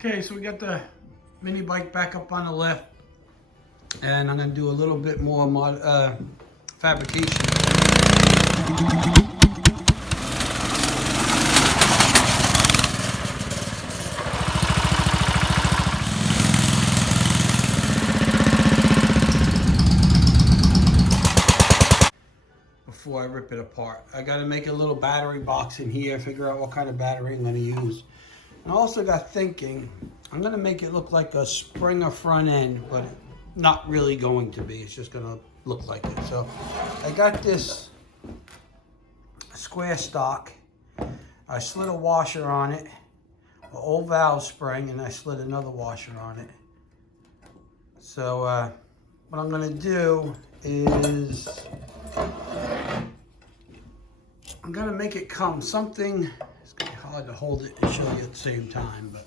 Okay, so we got the mini bike back up on the lift, and I'm going to do a little bit more fabrication. Before I rip it apart, I got to make a little battery box in here, figure out what kind of battery I'm going to use. I also got thinking, I'm going to make it look like a Springer front end, but not really going to be. It's just going to look like it. So I got this square stock. I slid a washer on it, an old valve spring, and I slid another washer on it. So what I'm going to do is I'm going to make it come something. It's going to be hard to hold it and show you at the same time, but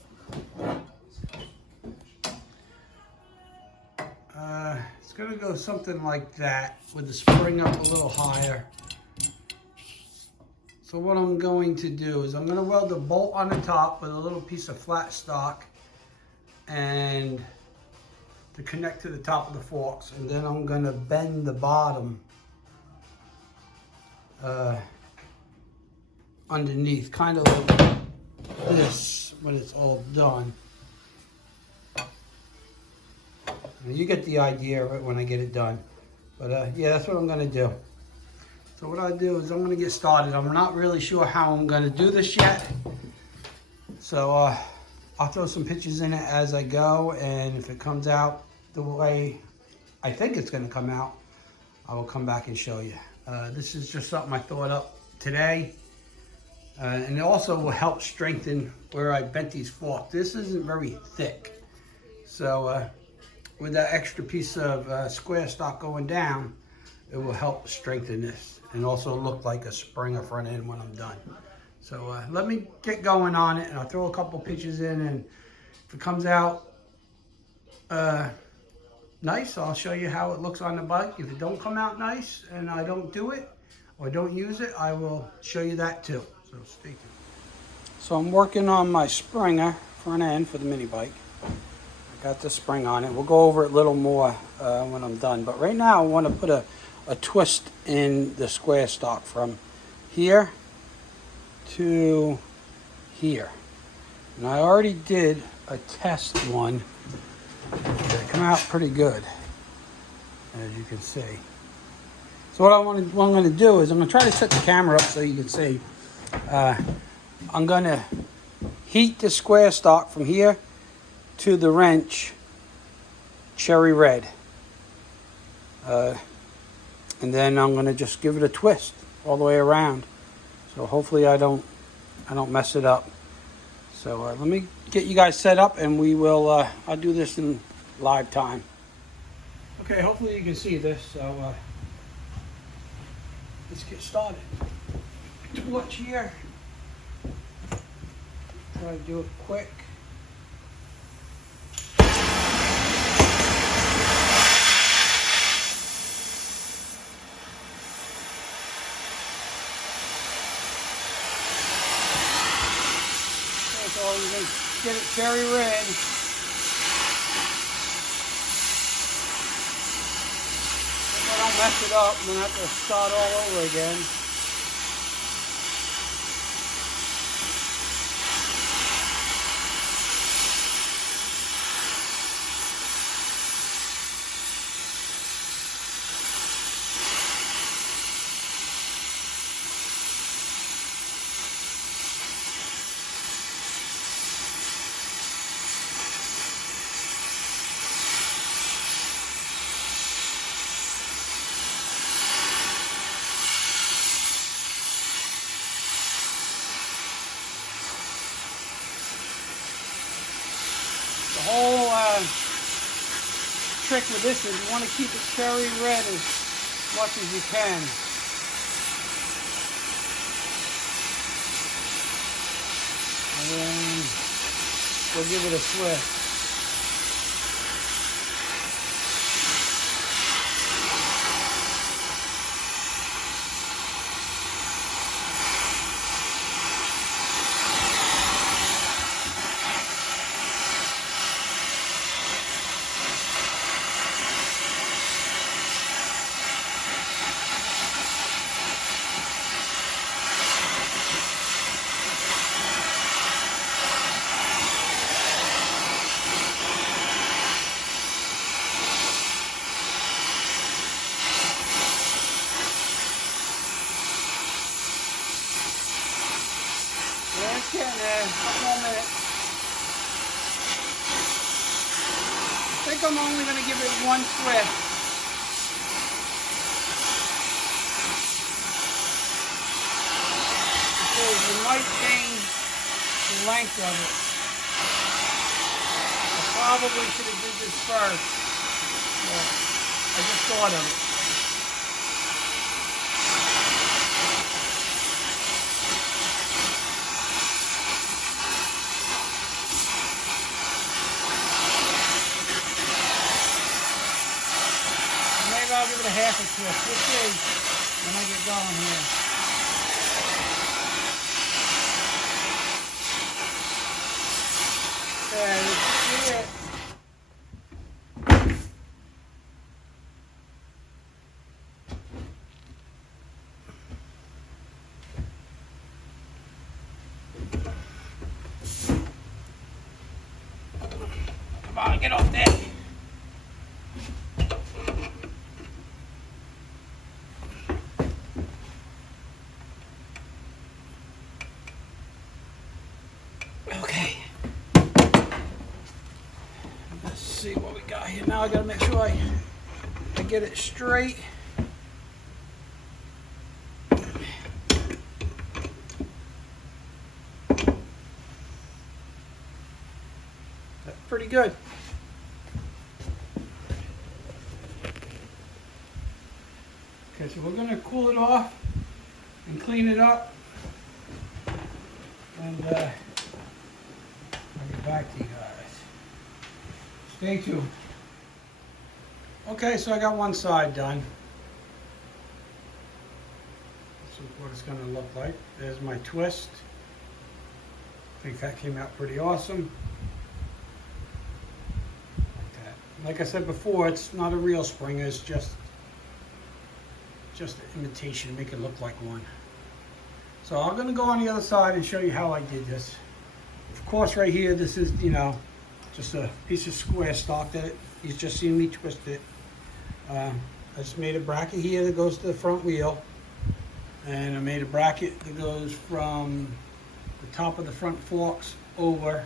it's going to go something like that with the spring up a little higher. So what I'm going to do is I'm going to weld a bolt on the top with a little piece of flat stock and to connect to the top of the forks, and then I'm going to bend the bottom underneath, kind of like this when it's all done. You get the idea of it when I get it done. But yeah, that's what I'm going to do. So what I'll do is I'm going to get started. I'm not really sure how I'm going to do this yet. So I'll throw some pictures in it as I go, and if it comes out the way I think it's going to come out, I will come back and show you. This is just something I thought up today. And it also will help strengthen where I bent these forks. This isn't very thick. So with that extra piece of square stock going down, it will help strengthen this and also look like a Springer front end when I'm done. So let me get going on it, and I'll throw a couple pictures in, and if it comes out nice, I'll show you how it looks on the bike. If it don't come out nice and I don't do it or don't use it, I will show you that too. So stay tuned. So I'm working on my Springer front end for the mini bike. I got the spring on it. We'll go over it a little more when I'm done. But right now I want to put a twist in the square stock from here to here. And I already did a test one. It came out pretty good, as you can see. So what I'm going to do is I'm going to try to set the camera up so you can see. I'm going to heat the square stock from here to the wrench cherry red. And then I'm going to just give it a twist all the way around. So hopefully I don't mess it up. So let me get you guys set up, and we will, I'll do this in live time. Okay, hopefully you can see this. So let's get started. Torch here. Try to do it quick. So we're going to get it cherry red. If I don't mess it up, I'm going to have to start all over again. The whole trick with this is you want to keep it cherry red as much as you can. And then we'll give it a twist. think I'm only going to give it one twist. Because it might change the length of it. I probably should have did this first, but I just thought of it. Maybe I'll give it a half a twist. We'll see when I get going here. Okay, let's see it. Come on, get off there. Okay. Let's see what we got here. Now I gotta make sure I get it straight. That's pretty good. Okay, so we're gonna cool it off and clean it up, and I'll get back to you guys. Stay tuned. Okay, so I got one side done. This is what it's gonna look like. There's my twist. I think that came out pretty awesome. Like that. Like I said before, it's not a real spring, it's just an imitation, make it look like one. So I'm going to go on the other side and show you how I did this. Of course, right here, this is, you know, just a piece of square stock that you've just seen me twist it. I just made a bracket here that goes to the front wheel, and I made a bracket that goes from the top of the front forks over,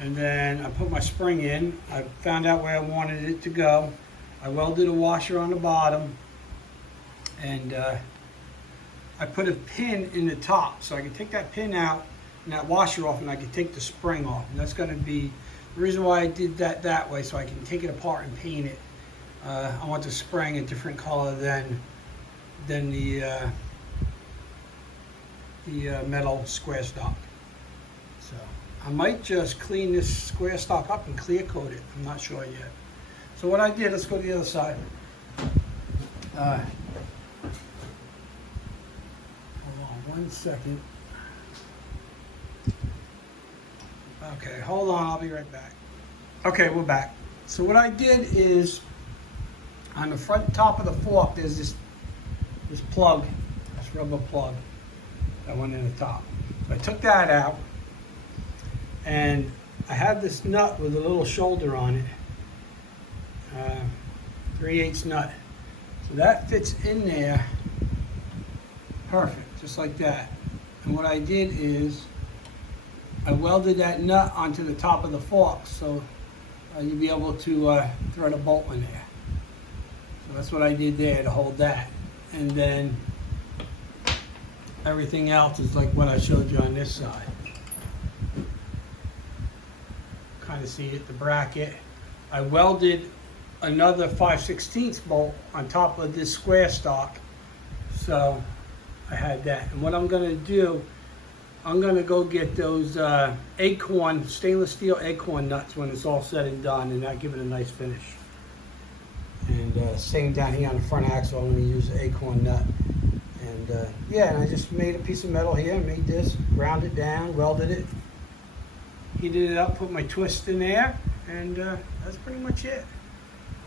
and then I put my spring in. I found out where I wanted it to go. I welded a washer on the bottom, and I put a pin in the top so I can take that pin out and that washer off, and I can take the spring off. And that's going to be the reason why I did that way, so I can take it apart and paint it. I want the spring a different color than the metal square stock. So I might just clean this square stock up and clear coat it. I'm not sure yet. So what I did, let's go to the other side. Hold on 1 second. Okay, hold on, I'll be right back. Okay, we're back. So what I did is, on the front top of the fork, there's this plug, this rubber plug that went in the top. So I took that out, and I have this nut with a little shoulder on it, 3/8 nut. So that fits in there perfect, just like that. And what I did is, I welded that nut onto the top of the fork, so you'd be able to thread a bolt in there. So that's what I did there to hold that. And then everything else is like what I showed you on this side. Kind of see it, the bracket. I welded another 5/16 bolt on top of this square stock, so I had that. And what I'm going to do, I'm going to go get those acorn, stainless steel acorn nuts when it's all said and done, and that give it a nice finish. And same down here on the front axle, I'm going to use the acorn nut. And yeah, and I just made a piece of metal here, made this, ground it down, welded it, heated it up, put my twist in there, and that's pretty much it.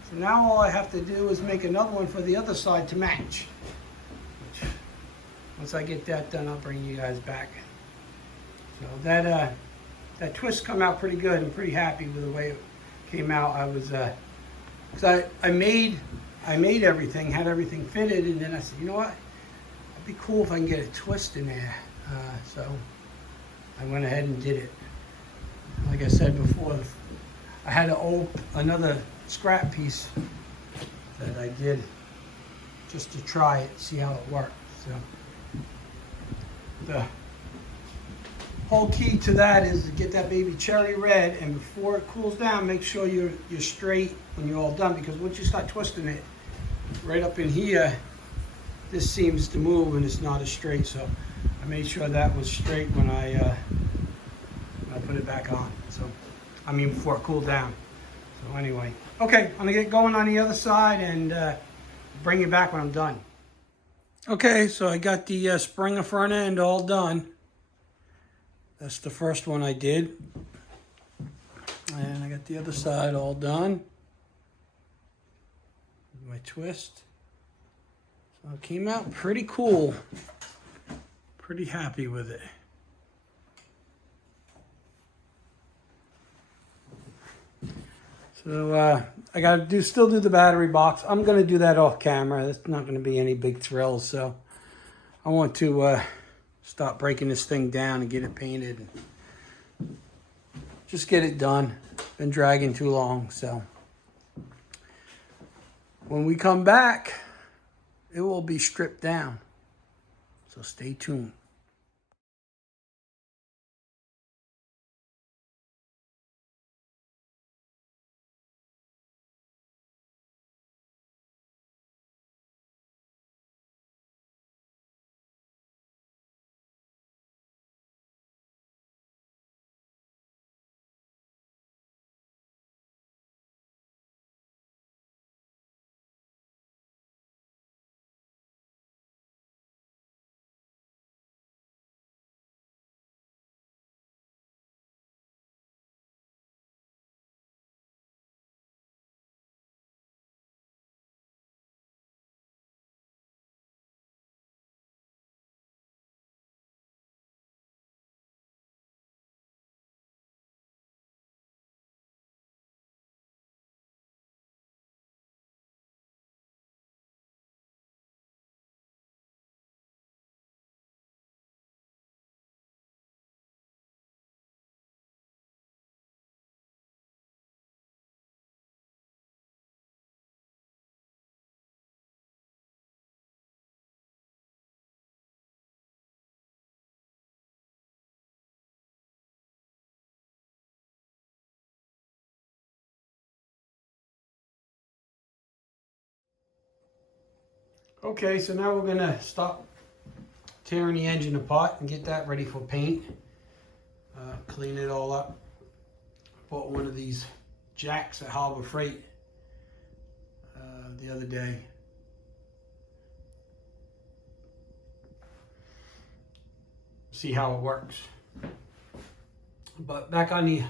So now all I have to do is make another one for the other side to match. Once I get that done, I'll bring you guys back. So that twist come out pretty good. I'm pretty happy with the way it came out. I was, cause I made everything, had everything fitted, and then I said, you know what? It'd be cool if I can get a twist in there. So I went ahead and did it. Like I said before, I had another scrap piece that I did just to try it, see how it worked. So the whole key to that is to get that baby cherry red, and before it cools down, make sure you're straight when you're all done, because once you start twisting it, right up in here, this seems to move and it's not as straight. So I made sure that was straight when I put it back on. So, I mean, before it cooled down. So anyway, okay, I'm gonna get going on the other side and bring you back when I'm done. Okay, so I got the Springer front end all done. That's the first one I did. And I got the other side all done. My twist. So it came out pretty cool. Pretty happy with it. So I got to still do the battery box. I'm going to do that off camera. It's not going to be any big thrills. So I want to stop breaking this thing down and get it painted. Just get it done. Been dragging too long. So when we come back, it will be stripped down. So stay tuned. Okay, so now we're gonna stop tearing the engine apart and get that ready for paint. Clean it all up. Bought one of these jacks at Harbor Freight the other day. See how it works. But back on the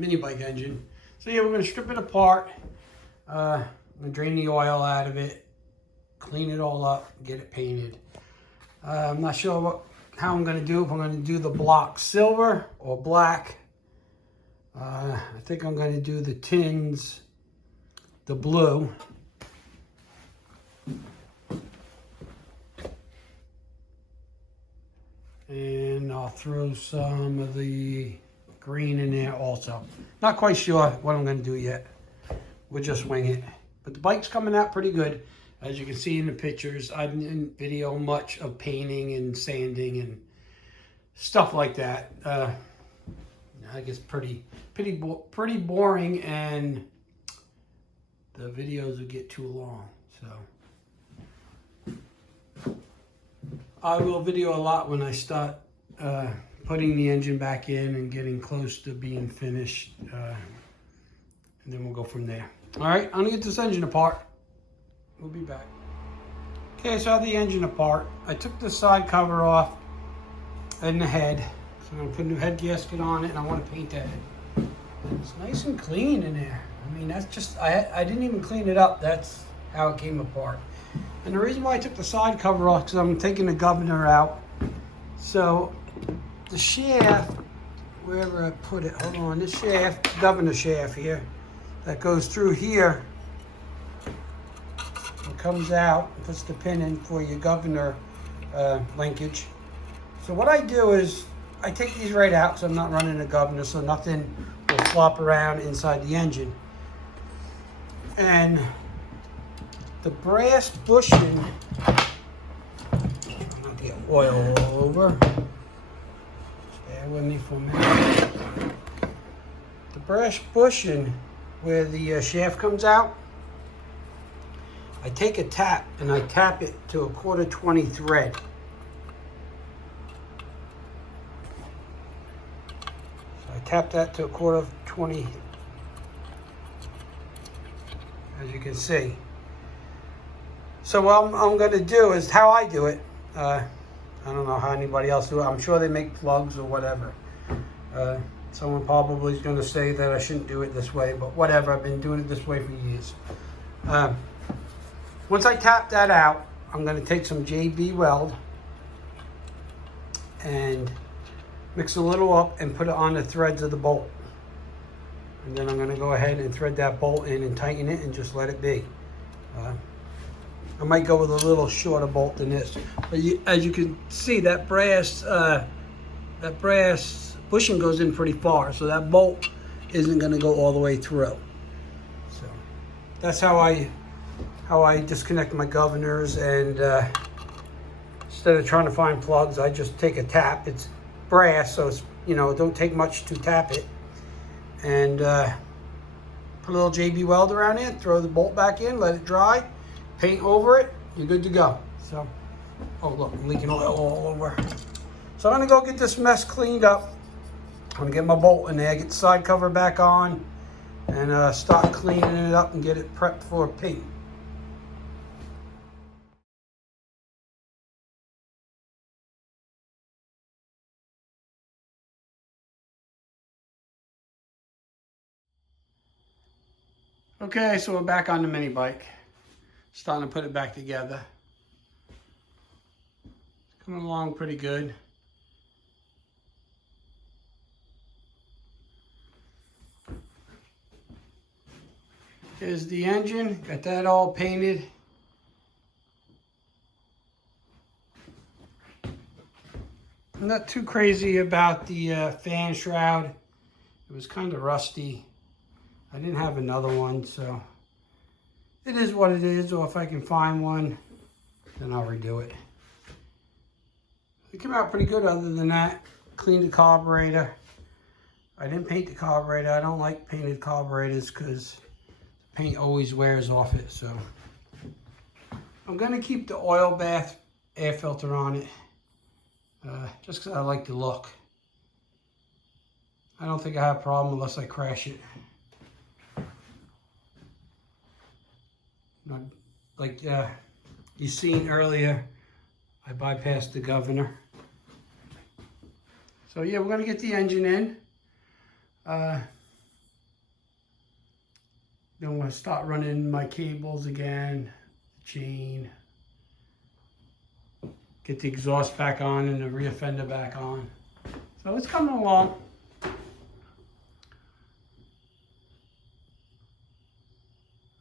mini bike engine. So yeah, we're gonna strip it apart. I'm gonna drain the oil out of it. Clean it all up, get it painted. I'm not sure how I'm going to do, if I'm going to do the block silver or black. I think I'm going to do the tins, the blue. And I'll throw some of the green in there also. Not quite sure what I'm going to do yet. We'll just wing it. But the bike's coming out pretty good. As you can see in the pictures, I didn't video much of painting and sanding and stuff like that. I guess pretty boring, and the videos would get too long. So I will video a lot when I start putting the engine back in and getting close to being finished, and then we'll go from there. All right, I'm gonna get this engine apart. We'll be back. Okay, so I have the engine apart. I took the side cover off and the head. So I'm gonna put a new head gasket on it, and I want to paint that. And it's nice and clean in there. I mean, that's just, I didn't even clean it up. That's how it came apart. And the reason why I took the side cover off, because I'm taking the governor out. So the shaft, wherever I put it, hold on, this shaft, governor shaft here, that goes through here, it comes out, puts the pin in for your governor linkage. So what I do is I take these right out, so I'm not running a governor, so nothing will flop around inside the engine. And the brass bushing, I'll get oil all over. Bear with me for a minute. The brass bushing where the shaft comes out, I take a tap and I tap it to a 1/4 20 thread. So I tap that to a 1/4 20, as you can see. So what I'm going to do is how I do it. I don't know how anybody else do it. I'm sure they make plugs or whatever. Someone probably is going to say that I shouldn't do it this way, but whatever. I've been doing it this way for years. Once I tap that out, I'm going to take some JB weld and mix a little up and put it on the threads of the bolt. And then I'm going to go ahead and thread that bolt in and tighten it and just let it be. I might go with a little shorter bolt than this, but as you can see, that brass bushing goes in pretty far, so that bolt isn't going to go all the way through. So that's how I disconnect my governors, and instead of trying to find plugs, I just take a tap. It's brass, so it's, you know, it don't take much to tap it, and put a little JB weld around it, throw the bolt back in, let it dry, paint over it, you're good to go. So, oh look, I'm leaking oil all over. So I'm gonna go get this mess cleaned up. I'm gonna get my bolt in there, get the side cover back on, and start cleaning it up and get it prepped for paint. Okay, so we're back on the mini bike. Starting to put it back together. Coming along pretty good. Here's the engine, got that all painted. I'm not too crazy about the fan shroud. It was kind of rusty. I didn't have another one, so it is what it is, or if I can find one, then I'll redo it. It came out pretty good other than that. Cleaned the carburetor. I didn't paint the carburetor. I don't like painted carburetors because paint always wears off it, so. I'm gonna keep the oil bath air filter on it, just because I like the look. I don't think I have a problem unless I crash it. Like you seen earlier, I bypassed the governor. So yeah, we're gonna get the engine in. Then we'll start running my cables again, chain. Get the exhaust back on and the rear fender back on. So it's coming along.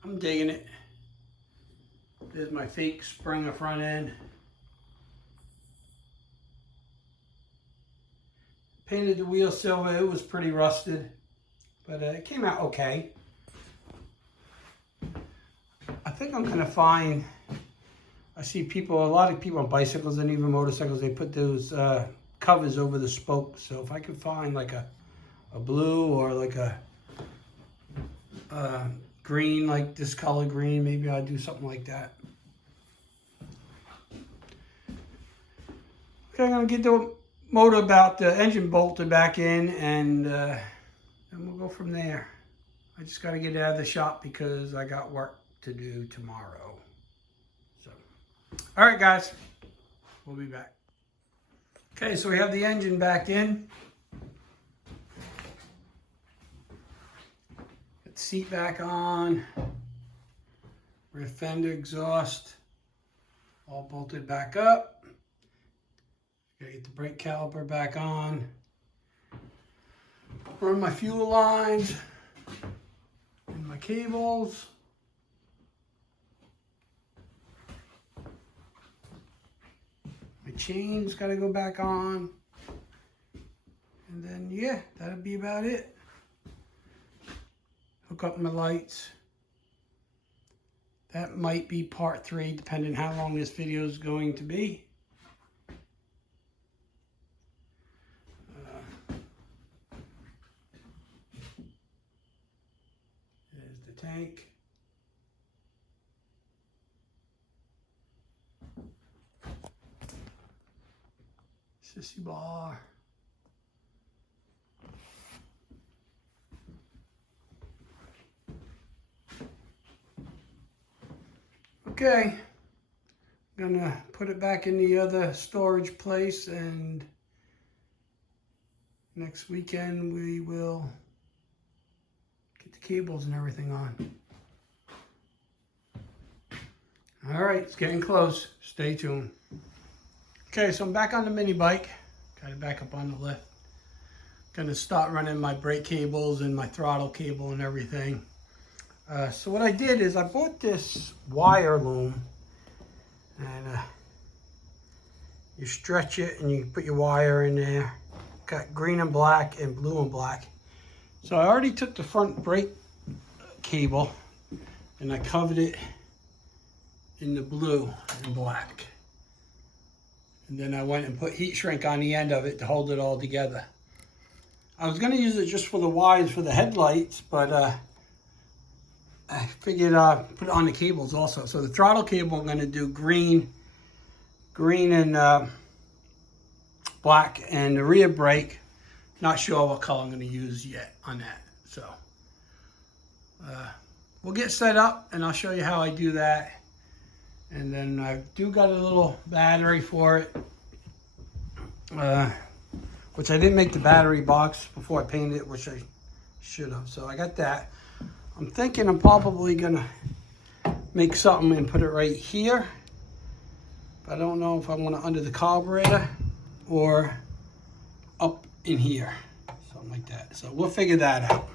I'm digging it. There's my fake Springer front end. Painted the wheel silver. It was pretty rusted, but it came out okay. I think I'm gonna find, I see people, a lot of people on bicycles and even motorcycles, they put those covers over the spokes. So if I could find like a blue or like a green, like this color green, maybe I'll do something like that. Okay, I'm gonna get the motor about the engine bolted back in, and then we'll go from there. I just gotta get it out of the shop because I got work to do tomorrow. So, all right guys, we'll be back. Okay, so we have the engine back in. Get the seat back on. Rear fender, exhaust, all bolted back up. Gotta get the brake caliper back on. Run my fuel lines and my cables. My chain's gotta go back on. And then, yeah, that'll be about it. hook up my lights. That might be part 3, depending how long this video is going to be. There's the tank. Sissy bar. Okay, I'm gonna put it back in the other storage place, and next weekend we will get the cables and everything on. All right, it's getting close. Stay tuned. Okay, so I'm back on the mini bike. Got it back up on the lift. Gonna start running my brake cables and my throttle cable and everything. So what I did is I bought this wire loom, and you stretch it and you put your wire in there. Got green and black and blue and black. So I already took the front brake cable and I covered it in the blue and black. And then I went and put heat shrink on the end of it to hold it all together. I was going to use it just for the wires for the headlights, but I figured put it on the cables also. So the throttle cable I'm going to do green and black, and the rear brake, not sure what color I'm going to use yet on that. So we'll get set up and I'll show you how I do that. And then I do got a little battery for it, which I didn't make the battery box before I painted it, which I should have. So I got that. I'm thinking I'm probably gonna make something and put it right here. But I don't know if I want it under the carburetor or up in here, something like that. So we'll figure that out.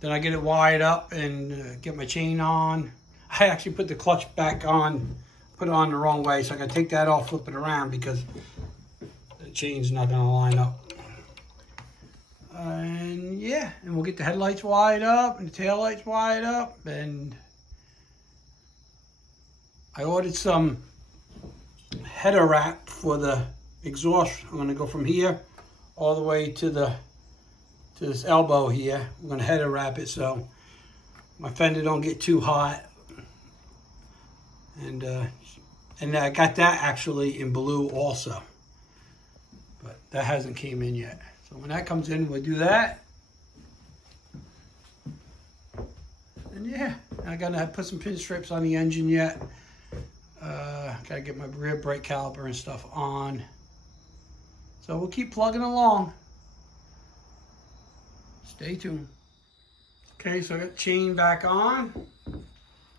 Then I get it wired up and get my chain on. I actually put the clutch back on, put it on the wrong way, so I gotta take that off, flip it around because the chain's not gonna line up. And yeah, and we'll get the headlights wired up and the tail lights wired up. And I ordered some header wrap for the exhaust. I'm gonna go from here all the way to this elbow here. I'm gonna header wrap it so my fender don't get too hot. And I got that actually in blue also, but that hasn't came in yet. So when that comes in, we'll do that. And yeah, I gotta put some pin strips on the engine yet. Gotta get my rear brake caliper and stuff on. So we'll keep plugging along. Stay tuned. Okay, so I got chain back on.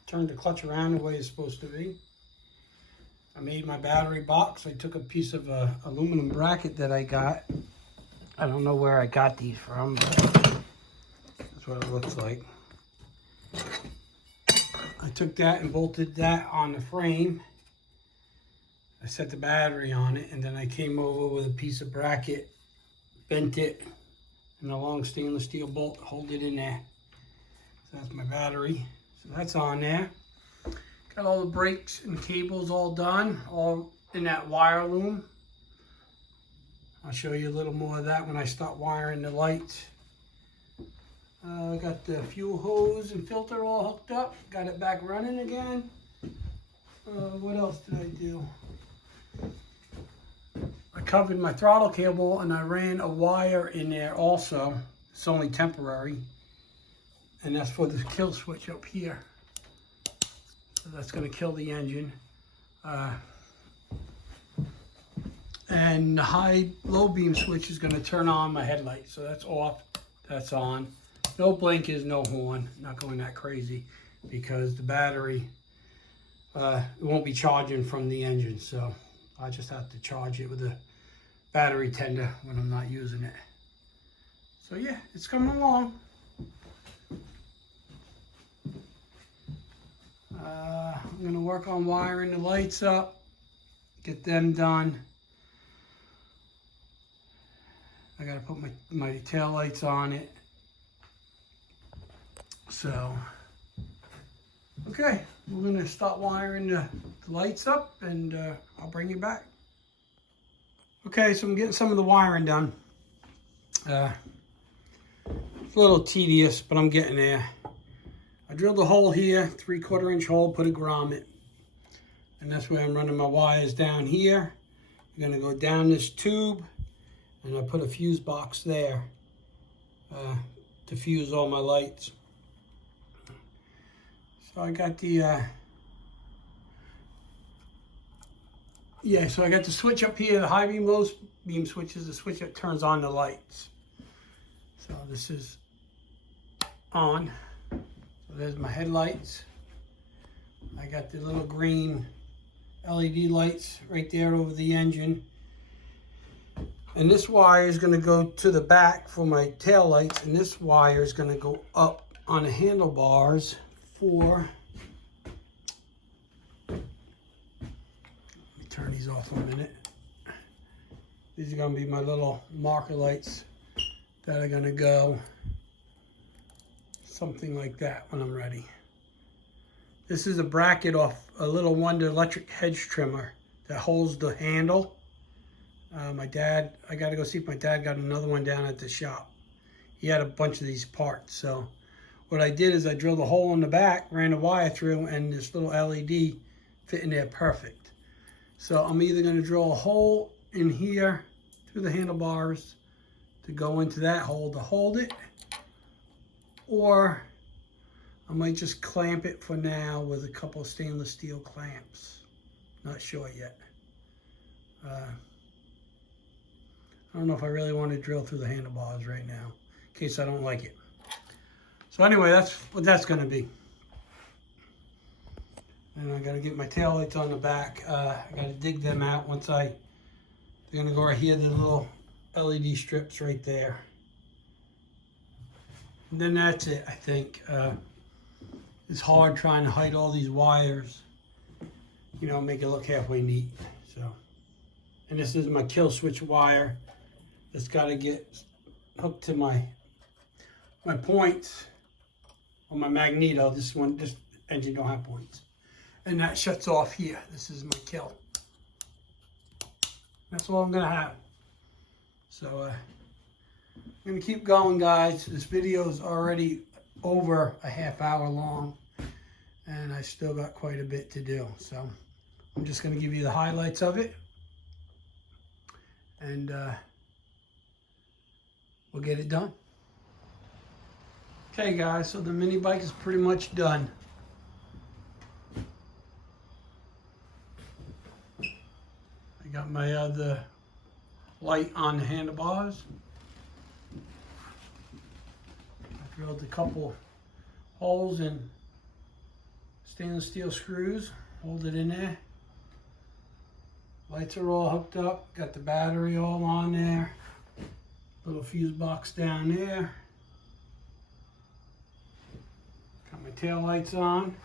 Turned the clutch around the way it's supposed to be. I made my battery box. I took a piece of aluminum bracket that I got. I don't know where I got these from, but that's what it looks like. I took that and bolted that on the frame. I set the battery on it, and then I came over with a piece of bracket, bent it, and a long stainless steel bolt to hold it in there. So that's my battery. So that's on there. Got all the brakes and cables all done, all in that wire loom. I'll show you a little more of that when I start wiring the lights. I got the fuel hose and filter all hooked up. Got it back running again. What else did I do? I covered my throttle cable and I ran a wire in there also. It's only temporary. And that's for the kill switch up here. So that's going to kill the engine. And the high-low beam switch is going to turn on my headlight. So that's off, that's on. No blinkers, no horn, not going that crazy because the battery, it won't be charging from the engine. So I just have to charge it with a battery tender when I'm not using it. So yeah, it's coming along. I'm going to work on wiring the lights up, get them done. I got to put my tail lights on it. So, okay, we're gonna start wiring the lights up, and I'll bring you back. Okay, so I'm getting some of the wiring done. It's a little tedious, but I'm getting there. I drilled a hole here, 3/4 inch hole, put a grommet. And that's where I'm running my wires down here. I'm gonna go down this tube, and I put a fuse box there to fuse all my lights. So I got the, so I got the switch up here, the high beam, low beam switch is the switch that turns on the lights. So this is on. So there's my headlights. I got the little green LED lights right there over the engine. And this wire is going to go to the back for my tail lights, and this wire is going to go up on the handlebars for, let me turn these off for a minute. These are going to be my little marker lights that are going to go something like that when I'm ready. This is a bracket off a Little Wonder electric hedge trimmer that holds the handle. My dad, I got to go see if my dad got another one down at the shop. He had a bunch of these parts. So what I did is I drilled a hole in the back, ran a wire through, and this little LED fit in there perfect. So I'm either going to drill a hole in here through the handlebars to go into that hole to hold it, or I might just clamp it for now with a couple of stainless steel clamps. Not sure yet. I don't know if I really want to drill through the handlebars right now, in case I don't like it. So anyway, that's what that's going to be. And I got to get my taillights on the back. I got to dig them out once they're going to go right here, the little LED strips right there. And then that's it, I think. It's hard trying to hide all these wires, you know, make it look halfway neat. So, and this is my kill switch wire that's got to get hooked to my points on my magneto. This engine don't have points, and that shuts off here. This is my kill. That's all I'm gonna have. So I'm gonna keep going, guys. This video is already over a half hour long, and I still got quite a bit to do. So I'm just gonna give you the highlights of it, and we'll get it done. Okay, guys, so the mini bike is pretty much done. I got my other light on the handlebars. I drilled a couple holes in stainless steel screws, hold it in there. Lights are all hooked up, got the battery all on there. Little fuse box down there. Got my tail lights on.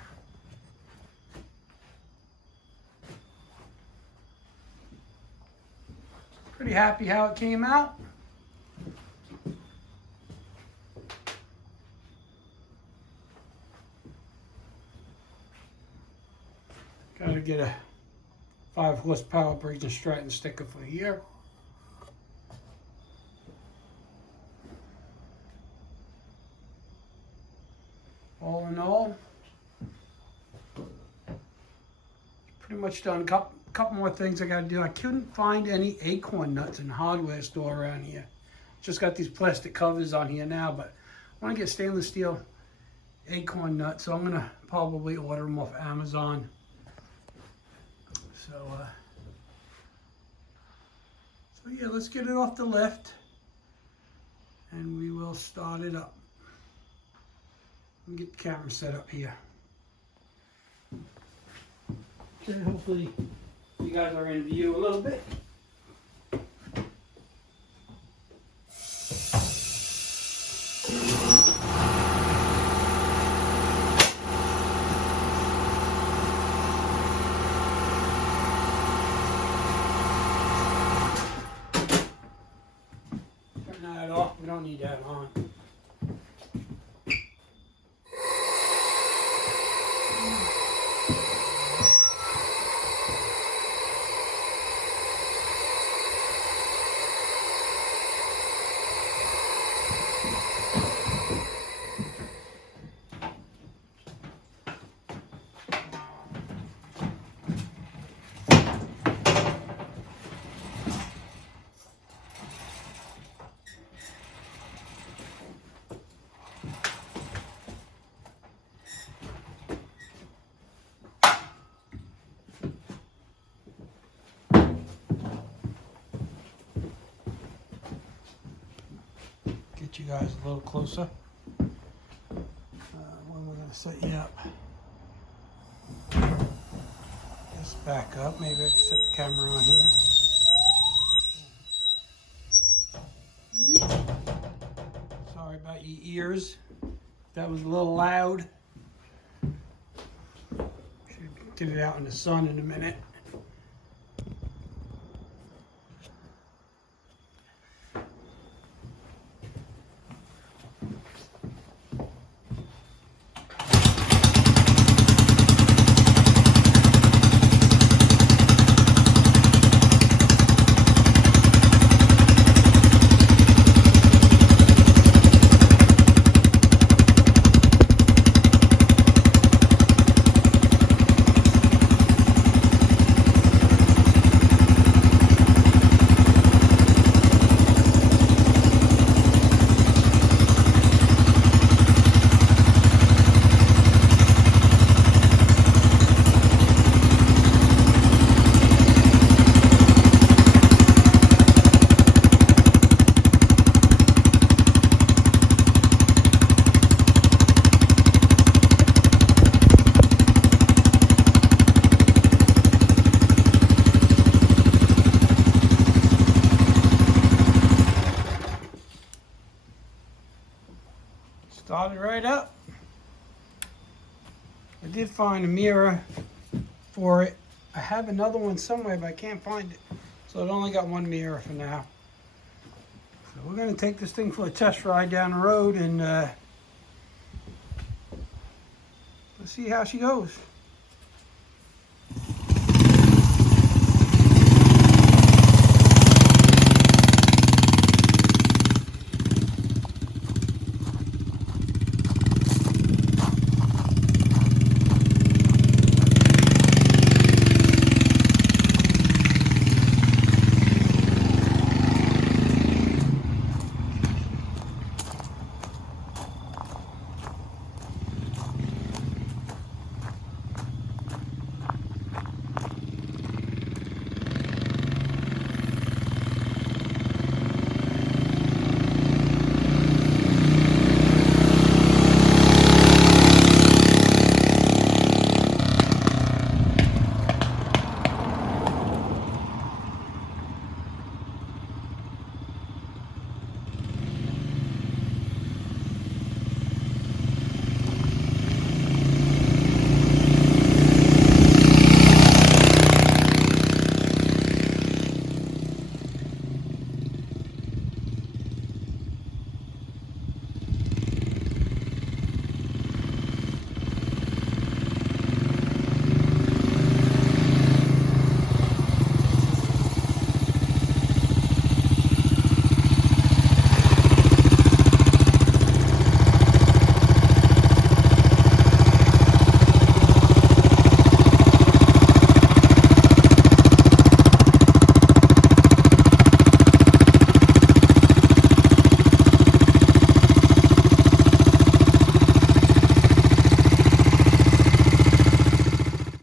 Pretty happy how it came out. Gotta get a 5 horsepower Briggs & Stratton sticker for here. All in all, pretty much done. Couple more things I gotta do. I couldn't find any acorn nuts in the hardware store around here. Just got these plastic covers on here now, but I want to get stainless steel acorn nuts, so I'm gonna probably order them off Amazon. So yeah, let's get it off the lift, and we will start it up. Let me get the camera set up here. Okay, hopefully you guys are in view a little bit. Turn that off, we don't need that on. get you guys a little closer. When we're going to set you up. Just back up. Maybe I can set the camera on here. Sorry about your ears. That was a little loud. Should get it out in the sun in a minute. Started right up. I did find a mirror for it. I have another one somewhere, but I can't find it. So it only got one mirror for now. So we're going to take this thing for a test ride down the road and let's see how she goes.